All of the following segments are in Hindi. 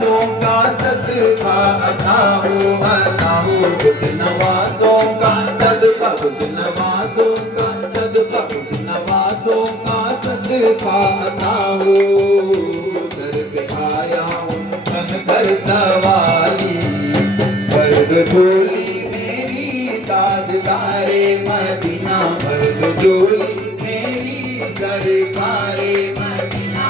नवासों का सदका अता हो कुछ नवासों का सदका, कुछ नवासों का सदका, कुछ नवासों का सदका अता हो। दर पे आया हूँ बन कर सवाली, मर्द झोली मेरी ताजदारे मदीना, मर्द झोली मेरी सरकारे मदीना,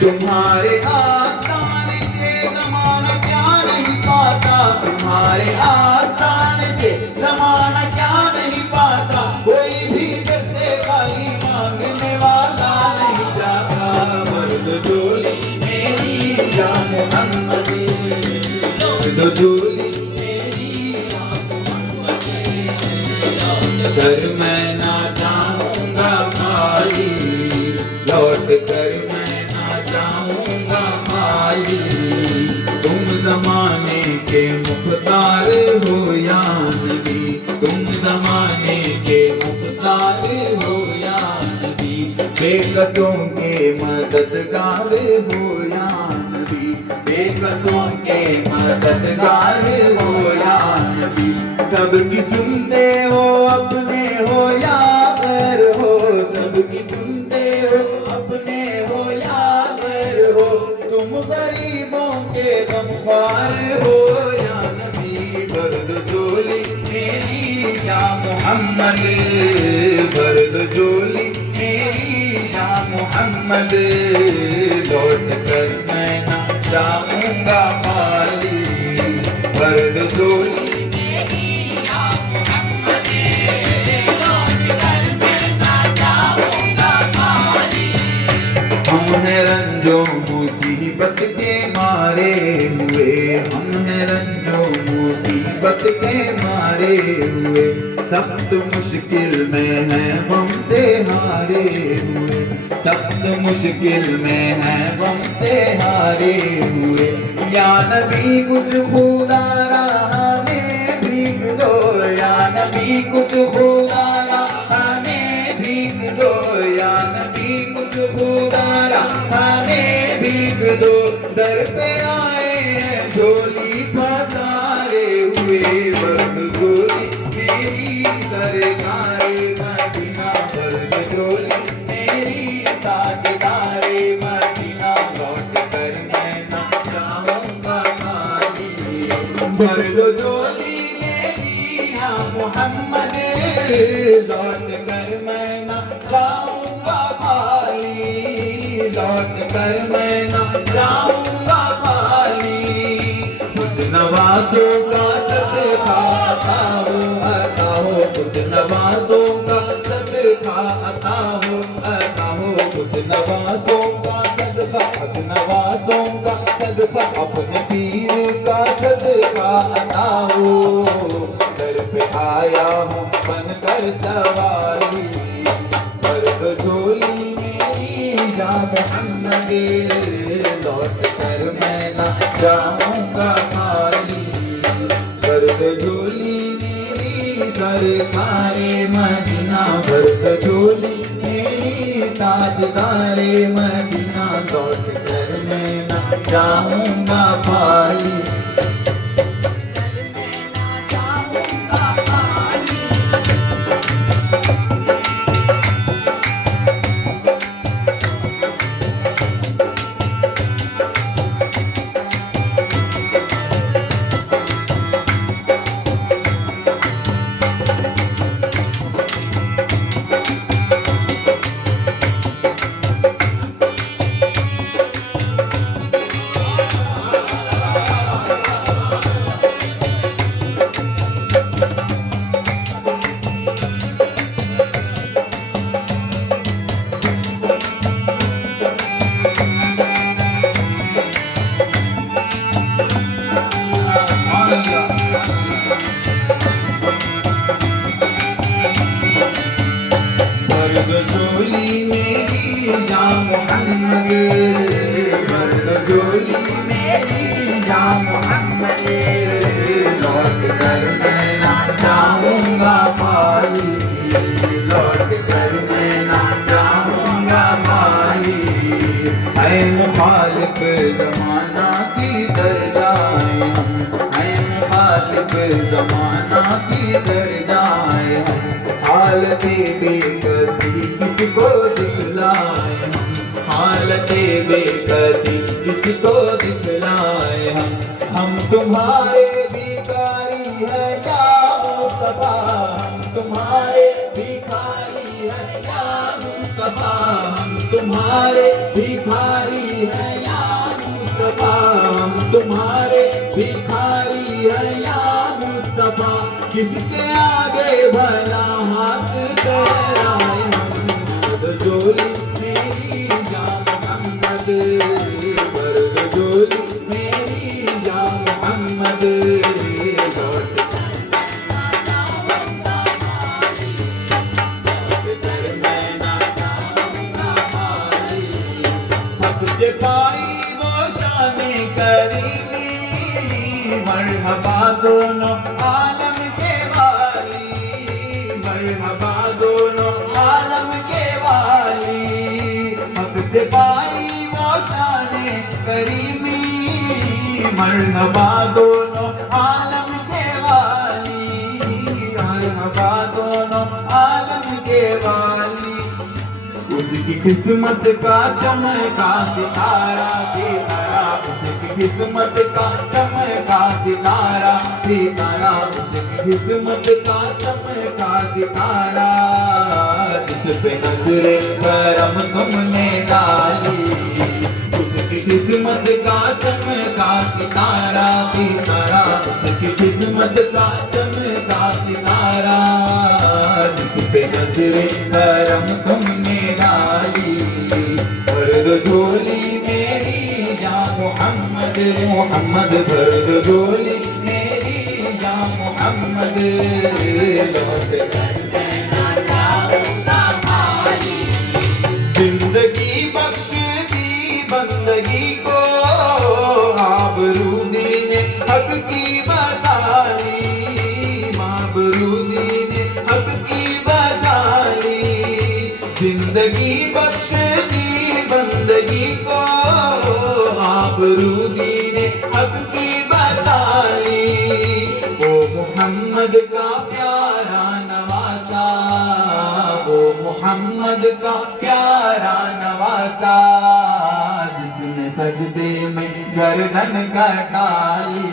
तुम्हारे आस्थान से ज़माना क्या नहीं पाता, तुम्हारे आस्थान से ज़माना क्या नहीं पाता, कोई भी घर से खाली मांगने वाला नहीं जाता। मर्द झोली मेरी या मोहम्मद, मर्द झोली मेरी या मोहम्मद, कर मैं ना जाऊंगा खाली, लौट कर मैं ना जाऊंगा खाली। तुम जमाने के मुख्तार हो या नबी, तुम जमाने के मुख्तार हो या नबी, बेकसों के मददगार हो या नबी, बेकसों के मददगार हो या नबी। सबकी सुनते हो अपने हो या गैर हो, सबकी सुनते हो अपने हो या गैर हो, तुम गरीबों के गमख्वार हो या नबी। बर्द झोली मेरी या मोहम्मद, बर्द झोली मेरी या मोहम्मद, लौट कर मैं ना जाऊंगा खाली, बर्द झोली हम हैं रंजो मुसीबत के मारे हुए, हम हैं रंजो मुसीबत के मारे हुए, सख्त मुश्किल में हैं हमसे हारे हुए, सख्त मुश्किल में हैं हमसे हारे हुए। या नबी कुछ खुदारा हमें भीग दो, या नबी कुछ खुदारा हमें भीग दो, या नबी कुछ खुदारा हमें भीग दो। दर पे आए हैं झोली पसारे हुए, बर्द झोली मेरी सरकारे मदीना, बर्द झोली मेरी ताजदारे मदीना, लौट कर मैं ना जाऊंगा खाली, बर्द झोली मेरी या मोहम्मद, लौट कर मैं ना जाऊंगा खाली, लौट कर मैं ना जाऊंगा खाली। कुछ नवासों का सदका अता हो, कुछ नवासों का सदका अता हो, कुछ नवासों का सदका, कुछ नवासों का सदका, अपने पीर का सदका अता हो। दर पे आया हूँ बन कर सवाली, बर्द झोली मेरी या मोहम्मद, लौट कर मैं ना जाऊंगा खाली, बर्द झोली मेरी सरकारे मदीना, बर्द झोली मेरी ताजदारे मदीना, लौट कर मैं ना जाऊंगा खाली। लौट कर मैं ना जाऊंगा माली। है मुखालिफ ज़माना किधर जाए हम, है मुखालिफ ज़माना किधर जाए हम। हालते बेकसी किसको दिखलाए हम, हालते बेकसी किसको दिखलाए हम तुम्हारे भिखारी है या मुस्तफा, हम तुम्हारे भिखारी है या मुस्तफा, हम तुम्हारे भिखारी है या मुस्तफा, हम तुम्हारे भिखारी है या मुस्तफा। किसके आगे भला हाथ फैलाए हम, जोली मेरी या मोहम्मद, वर्द जोली मेरी या मोहम्मद। से पाई वो शान करीमी, मरहबा दोनों आलम के वाली, मरहबा दोनों आलम के वाली। हक से पाई वो शान करीमी, मरहबा दोनों आलम के वाली, मरहबा दोनों आलम के वाली। उसकी किस्मत का चमका सितारा, सितारा उसकी किस्मत का चमका सितारा, सितारा उसकी किस्मत का चमका सितारा। जिस पे नजरे करम तुमने डाली, उसकी किस्मत का चमका सितारा, सितारा उसकी किस्मत का चमका सितारा। जिस पे नजरे करम तुमने डाली, वर्द झोली मेरी या मोहम्मद, मोहम्मद वर्द झोली मेरी या मोहम्मद। जिंदगी बख्श दी बंदगी को, आबरू दीने हक की बचाली, माबरू दीने हक की बचाली। जिंदगी बख्श दी बंदगी को, आबरू दीने हक की बचाली। वो मोहम्मद का प्यारा नवासा, वो मोहम्मद का प्यारा नवासा। जिसने सजदे में गर्दन कटाली,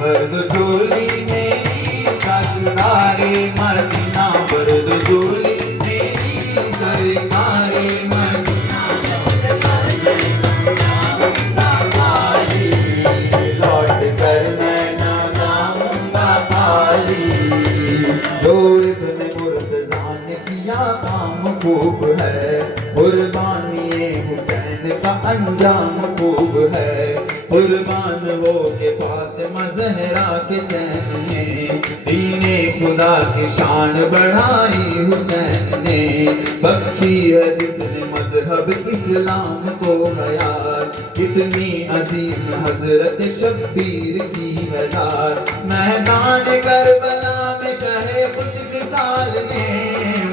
वर्द झोली मेरी सरकारे मदीना, वर्द झोली मेरी सरकारे मदीना। लौट कर मैं ना जाऊंगा खाली, जो इब्न मुर्तज़ा ने किया काम खूब है, कुर्बानी हुसैन का अंजाम खूब है। कुर्बान हो के फातिमा ज़हरा के चैन ने, दीने खुदा की शान बढ़ाई हुसैन ने। बख्शी है जिसने मजहब इस्लाम को हयात, कितनी अजीम हजरत शब्बीर की हजार। मैदान करबला में शहे खुशकिसाल ने,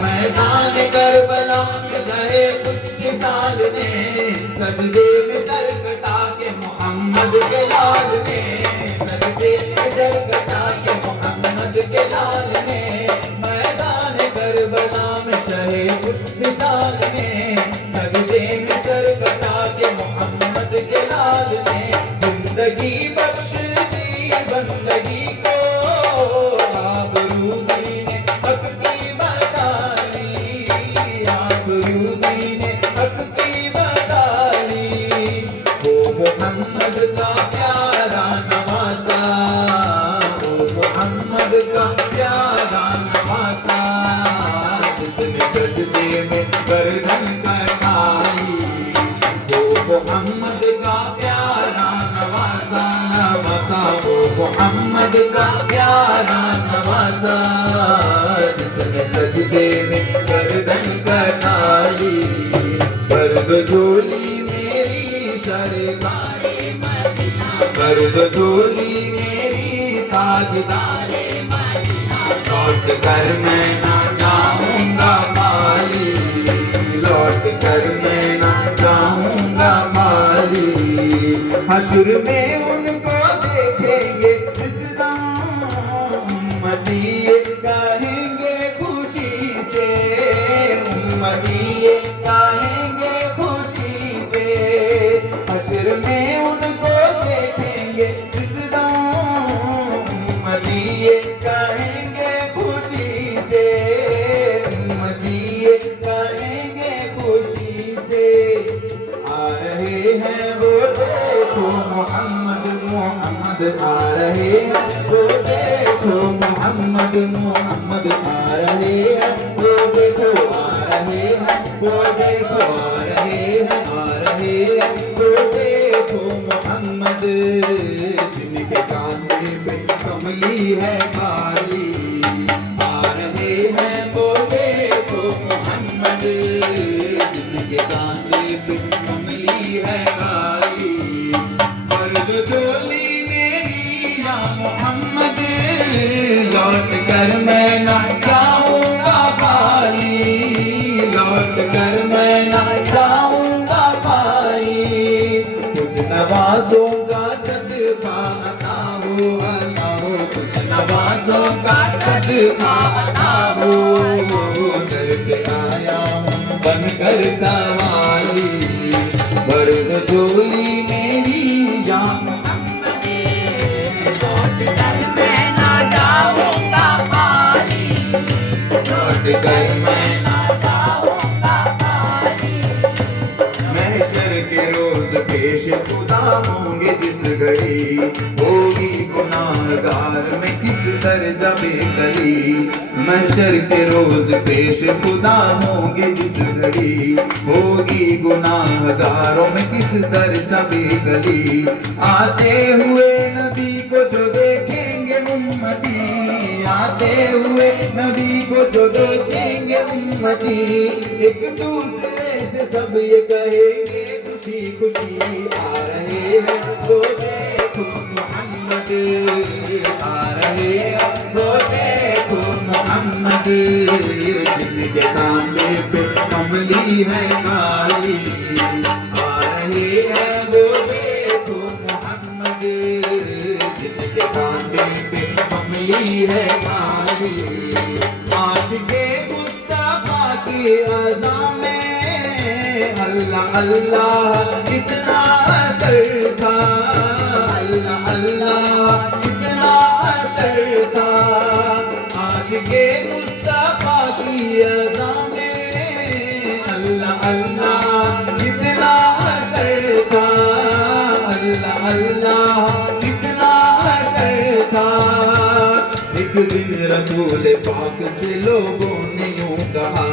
मैदान करबला में शहे खुशकिसाल ने। सजदे में सर कटा के मोहम्मद के लाल ने, सजदे में सर कटा के मोहम्मद के लाल ने। मैदान करबला में शहे खुशकिसाल ने, सजदे में सर कटा के मोहम्मद के लाल ने। जिंदगी बख्श दी बंदगी को, आबरू दीने हक की बचाली, आबरू दीने हक की बचाली। वो मोहम्मद का प्यारा नवासा, वो मोहम्मद का प्यारा नवासा। जिसने सजदे में गर्दन कटाई, वो मोहम्मद का प्यारा नवासा, नवासा वो मोहम्मद का प्यारा नवासा। जिसने सजदे में गर्दन कटाई, वर्द झोली मेरी सरकारे मदीना, वर्द झोली मेरी ताजदारे मदीना। लौट कर मैं ना जाऊंगा खाली, लौट कर मैं ना जाऊंगा हशर में उनको देखेंगे जिस दम उम्मती कहेंगे खुशी से, उम्मती कहेंगे खुशी से। हशर में उनको देखेंगे जिस दम उम्मती कहेंगे खुशी से, उम्मती कहेंगे खुशी से। आ रहे हैं वो देखो मोहम्मद मोहम्मद आ रहे हैं, वो देखो मोहम्मद मोहम्मद आ रहे हैं, वो देखो आ रहे हैं, वो देखो आ रहे हैं, आ रहे हैं, वो देखो मोहम्मद। जिनके कांधे पे कमली है काली, आ रहे हैं वो देखो मोहम्मद। जिनके कांधे पे कमली है काली, पर्द डोली मेरी या मोहम्मद, लौट कर मैं ना जाऊंगा खाली, लौट कर मैं ना जाऊंगा खाली। कुछ नवाजों का सदका अता हो, कुछ नवाजों का सदका अता हो। दर पे आया हूँ बनकर सवाली, बर्द झोली मेरी या मोहम्मद, लौट कर मैं ना जाऊंगा खाली, लौट कर मैं ना जाऊंगा खाली। महशर के रोज पेश खुदा होंगे जिस घड़ी, होगी गुनाहगार में किस दर्जा बेकली। महशर के रोज पेश खुदा होंगे जिस घड़ी, होगी गुनाहगारों में किस दर्जा बेकली। आते हुए नबी को जो देखेंगे उम्मती, आते हुए नबी को जो देखेंगे उम्मती, एक दूसरे से सब ये कहेंगे खुशी खुशी। आ रहे हैं वो देखो मोहम्मद, आ रहे हैं वो देखो मोहम्मद। जिनके कांधे पे कमली है काली, आ रहे हैं वो देखो मोहम्मद। जिनके कांधे पे कमली है काली, आशिके मुस्तफा की अज़ा में अल्लाह अल्लाह कितना असर था, अल्लाह अल्लाह कितना असर था। आशिके मुस्तफा की अज़ा में अल्लाह अल्लाह कितना असर था, अल्लाह अल्लाह कितना असर था। एक दिन रसूल पाक से लोगों ने यूं कहा,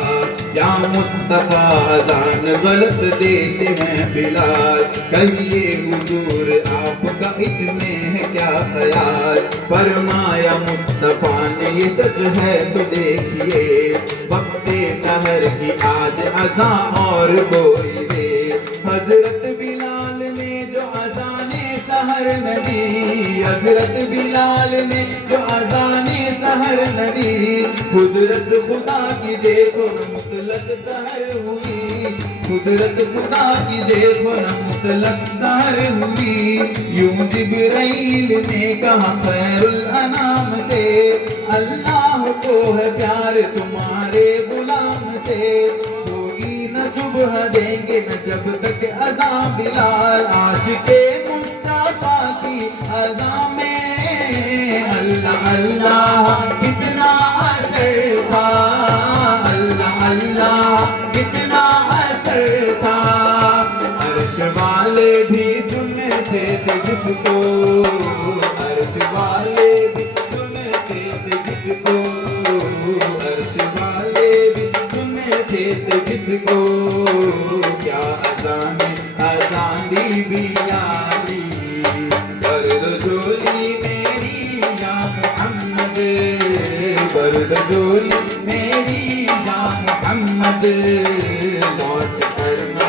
या मुस्तफा अज़ान गलत देते हैं बिलाल, कहिए हुजूर आपका इसमें है क्या ख्याल। फरमाया मुस्तफा ने ये सच है तो देखिए, वक्ते सहर की आज अज़ां और कोई दे। हजरत बिलाल ने जो अज़ाने सहर न दी, हजरत बिलाल ने जो अज़ाने सहर न दी, कुदरत खुदा की देखो न मुतलक सहर हुई, कुदरत खुदा की देखो न मुतलक सहर हुई। यूं जिब्राइल ने कहा खैरुल अनाम से, अल्लाह को है प्यार तुम्हारे गुलाम से। होगी न सुबह देंगे न जब तक अज़ां बिलाल, आशिके मुस्तफा की अज़ां में अल्लाह अल्लाह कितना असर था, अल्लाह अल्लाह कितना असर था। अर्श वाले भी सुनते थे जिसको, अर्श वाले भी सुनते थे जिसको, अर्श वाले भी सुनते थे जिसको। क्या अज़ान अज़ान दी बिलाली, बर्द झोली मेरी या मोहम्मद, बर्द झोली मेरी या मोहम्मद। लौट कर मैं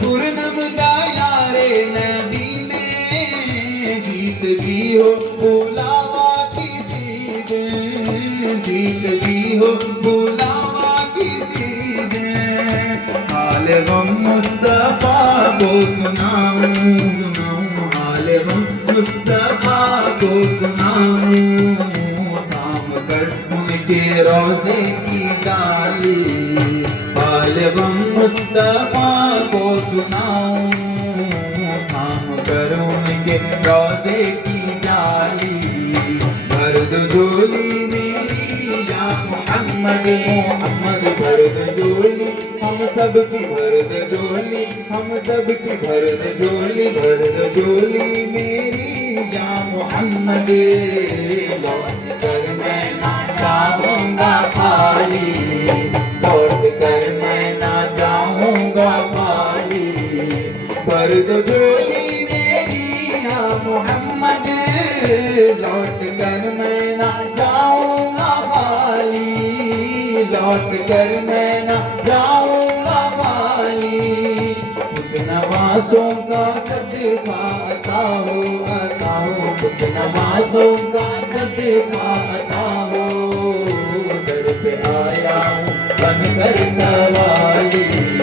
पूर्णम गाया रे नबी ने गीत दी हो बुलावा किसी दिन, गीत दी हो बुला गम मुस्तफा को सुनाऊं हाल गम मुस्तफा को सुनाऊं थाम कर उनके रोज़े की डाली हाल गम मुस्तफा को सुनाऊं थाम कर उनके रोज़े की डाली भर दो झोली मेरी या मोहम्मद मोहम्मद भर दो झोली हम सब की भर दो झोली हम सब की भर दो झोली मेरी या मोहम्मद लौट कर मैं ना जाऊंगा खाली लौट कर मैं ना जाऊंगा खाली भर दो झोली मेरी या मोहम्मद लौट कर मैं ना जाऊंगा खाली लौट कर मैं ना जाऊंगा खाली कुछ नवाज़ों का सदका अता हो कुछ नवाज़ों का सदका अता हो दर पे आया हूँ बनकर सवाली